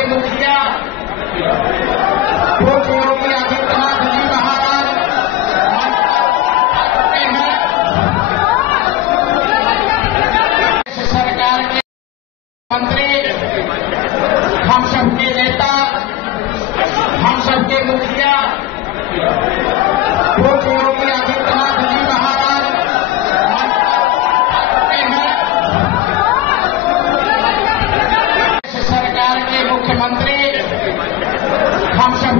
के मुखिया पूज्य योगी आदित्यनाथ जी महाराज सरकार के मंत्री, हम सबके नेता, हम सबके मुखिया पूज्य योगी आदित्यनाथ जी महाराज सरकार के मुख्यमंत्री, हम सब